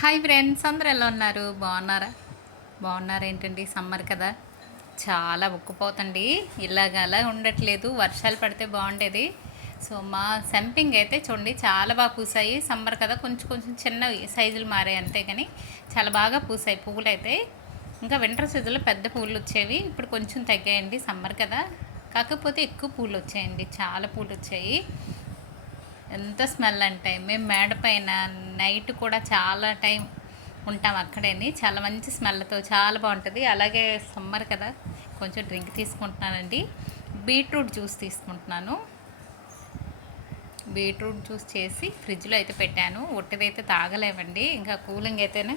Hi friends అందరూ ఎలా ఉన్నారు? బాగున్నారా? బాగున్నారా ఏంటండి సమ్మర్ కదా. చాలా ఉక్కుపోతండి. ఇలాగ అలా ఉండట్లేదు. వర్షాలు పడితే బాగుండేది. సో మా సంపింగ్ అయితే చూడండి చాలా బాగా పూసాయి. సమ్మర్ కదా కొంచెం కొంచెం చిన్న సైజులు మారాయి అంతే కానీ చాలా బాగా పూసాయి పువ్వులు అయితే ఇంకా వింటర్ సీజన్లో పెద్ద పూలు వచ్చేవి. ఇప్పుడు కొంచెం తగ్గాయండి సమ్మర్ కదా. కాకపోతే ఎక్కువ పూలు వచ్చాయండి. చాలా పూలు వచ్చాయి. ఎంత స్మెల్ అంటే మేము మేడ పైన నైట్ కూడా చాలా టైం ఉంటాం అక్కడేని చాలా మంచి స్మెల్తో చాలా బాగుంటుంది. అలాగే సమ్మర్ కదా కొంచెం డ్రింక్ తీసుకుంటున్నానండి. బీట్రూట్ జ్యూస్ తీసుకుంటున్నాను. బీట్రూట్ జ్యూస్ చేసి ఫ్రిడ్జ్లో అయితే పెట్టాను. ఒట్టిదైతే తాగలేమండి ఇంకా కూలింగ్ అయితేనే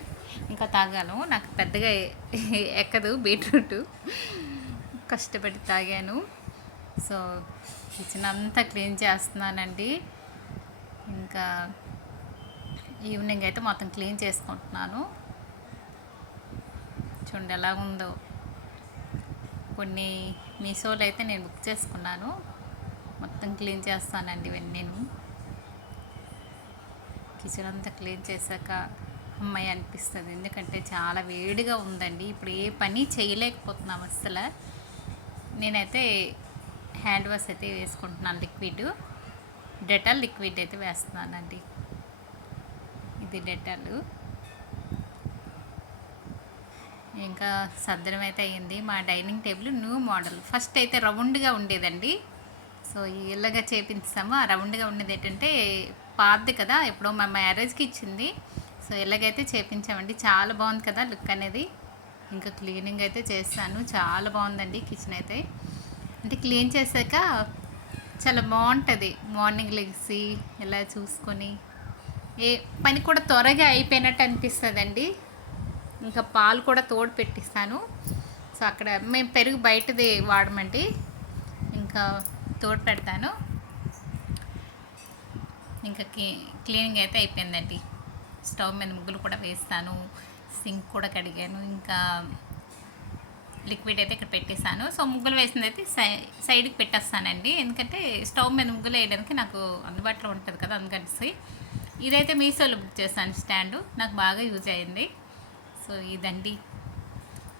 ఇంకా తాగాను. నాకు పెద్దగా ఎక్కదు బీట్రూట్. కష్టపడి తాగాను. సో కిచెన్ అంతా క్లీన్ చేస్తున్నానండి. ఇంకా ఈవినింగ్ అయితే మొత్తం క్లీన్ చేసుకుంటున్నాను. చూడండి ఎలా ఉందో. కొన్ని మీషోలో అయితే నేను బుక్ చేసుకున్నాను. మొత్తం క్లీన్ చేస్తానండి ఇవన్నీ నేను కిచెన్ అంతా క్లీన్ చేశాక అమ్మాయి అనిపిస్తుంది. ఎందుకంటే చాలా వేడిగా ఉందండి. ఇప్పుడు ఏ పని చేయలేకపోతున్నాం అసలు నేనైతే హ్యాండ్ వాష్ అయితే వేసుకుంటున్నాను లిక్విడ్. డెటాల్ లిక్విడ్ అయితే వేస్తున్నానండి. ఇది డెటాల్. ఇంకా సద్దరం అయితే అయ్యింది. మా dining table new model. First అయితే రౌండ్గా ఉండేదండి. సో ఇలాగా చేపించాము ఆ రౌండ్గా ఉండేది ఏంటంటే పాతది కదా ఎప్పుడో మా మ్యారేజ్కి ఇచ్చింది. సో ఇలాగైతే చేపించామండి చాలా బాగుంది కదా లుక్ అనేది. ఇంకా క్లీనింగ్ అయితే చేస్తాను. చాలా బాగుందండి కిచెన్ అయితే. అంటే క్లీన్ చేశాక చాలా బాగుంటుంది. మార్నింగ్ లెగ్సి ఇలా చూసుకొని ఏ పని కూడా త్వరగా అయిపోయినట్టు అనిపిస్తుందండి. ఇంకా పాలు కూడా తోడు పెట్టిస్తాను. సో అక్కడ మేము పెరుగు బయటది వాడమండి. ఇంకా తోడు పెడతాను. ఇంకా క్లీనింగ్ అయితే అయిపోయిందండి. స్టవ్ మీద ముగ్గులు కూడా వేస్తాను. సింక్ కూడా కడిగాను. ఇంకా లిక్విడ్ అయితే ఇక్కడ పెట్టేశాను. సో ముగ్గులు వేసింది అయితే సై సైడ్కి పెట్టేస్తానండి. ఎందుకంటే స్టవ్ మీద ముగ్గులు వేయడానికి నాకు అందుబాటులో ఉంటుంది కదా అందుకని ఇదైతే మీషోలో బుక్ చేశాను స్టాండు. నాకు బాగా యూజ్ అయింది. సో ఇదండి.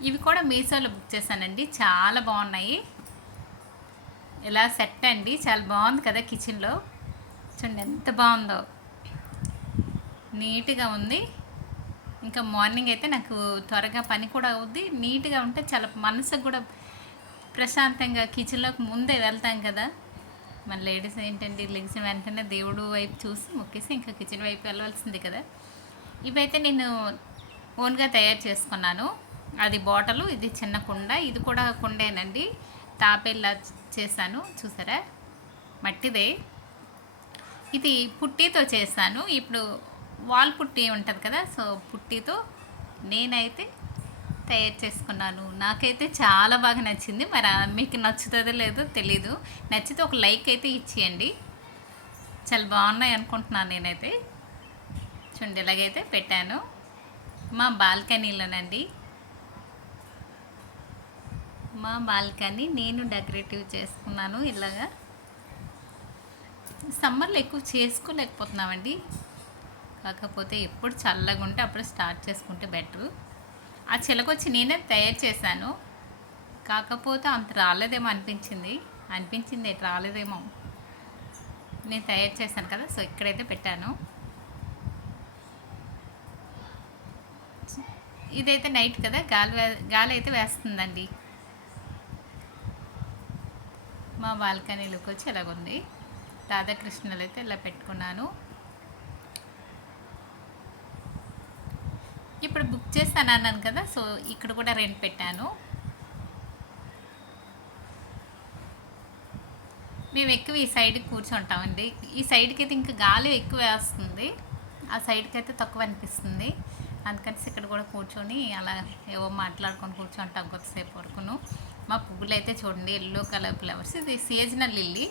ఇవి కూడా మీషోలో బుక్ చేశానండి. చాలా బాగున్నాయి. ఇలా సెట్ అండి? చాలా బాగుంది కదా కిచెన్లో. చూడండి ఎంత బాగుందో. నీట్గా ఉంది. ఇంకా మార్నింగ్ అయితే నాకు త్వరగా పని కూడా అవుద్ది. నీట్గా ఉంటే చాలా మనసుకు కూడా ప్రశాంతంగా కిచెన్లోకి ముందే వెళ్తాం కదా. మన లేడీస్ ఏంటంటే లెగిసిన వెంటనే దేవుడు వైపు చూసి మొక్కేసి ఇంకా కిచెన్ వైపు వెళ్ళవలసింది కదా. ఇవైతే నేను ఓన్గా తయారు చేసుకున్నాను. అది బాటలు ఇది చిన్న కుండ ఇది కూడా కుండేనండి. తాపేలా చేశాను చూసారా? మట్టిదే. ఇది పుట్టితో చేశాను. ఇప్పుడు వాల్ పుట్టి ఉంటుంది కదా సో పుట్టితో నేనైతే తయారు చేసుకున్నాను. నాకైతే చాలా బాగా నచ్చింది. మరి మీకు నచ్చుతుందో లేదో తెలీదు. నచ్చితే ఒక లైక్ అయితే ఇచ్చేయండి. చాలా బాగున్నాయి అనుకుంటున్నాను నేనైతే. చూడండి ఇలాగైతే పెట్టాను. మా బాల్కనీలోనండి. మా బాల్కనీ నేను డెకరేటివ్ చేసుకున్నాను ఇలాగా. సమ్మర్లో ఎక్కువ చేసుకోలేకపోతున్నామండి. కాకపోతే ఎప్పుడు చల్లగా ఉంటే అప్పుడు స్టార్ట్ చేసుకుంటే బెటరు. ఆ చిలకొచ్చి నేనే తయారు చేశాను. కాకపోతే అంత రాలేదేమో అనిపించింది. అనిపించింది రాలేదేమో. నేను తయారు చేశాను కదా సో ఇక్కడైతే పెట్టాను. ఇదైతే నైట్ కదా గాలి గాలి అయితే వేస్తుందండి. మా బాల్కనీలోకి వచ్చి ఎలాగుంది. రాధాకృష్ణులు అయితే ఇలా పెట్టుకున్నాను. ఇప్పుడు బుక్ చేస్తాను అన్నాను కదా సో ఇక్కడ కూడా రెంట్ పెట్టాను. మేము ఎక్కువ ఈ సైడ్కి కూర్చుంటామండి. ఈ సైడ్కి అయితే ఇంకా గాలి ఎక్కువ వేస్తుంది. ఆ సైడ్కి అయితే తక్కువ అనిపిస్తుంది. అందుకని ఇక్కడ కూడా కూర్చొని అలా ఏవో మాట్లాడుకొని కూర్చుంటాం కొద్దిసేపు వరకును. మా పువ్వులు అయితే చూడండి ఎల్లో కలర్ ఫ్లవర్స్. ఇది సీజనల్ లిల్లీ.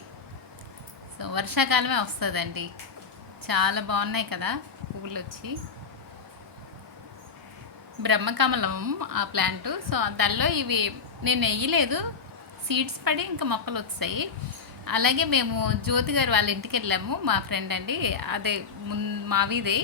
సో వర్షాకాలమే వస్తుందండి. చాలా బాగున్నాయి కదా పువ్వులు వచ్చి బ్రహ్మకమలం ఆ ప్లాంట్. సో దానిలో ఇవి నేను వేయలేదు సీడ్స్ పడి ఇంకా మొక్కలు వచ్చాయి. అలాగే మేము జ్యోతి గారు వాళ్ళ ఇంటికి వెళ్ళాము. మా ఫ్రెండ్ అండి. అదే మున్ మావిదే.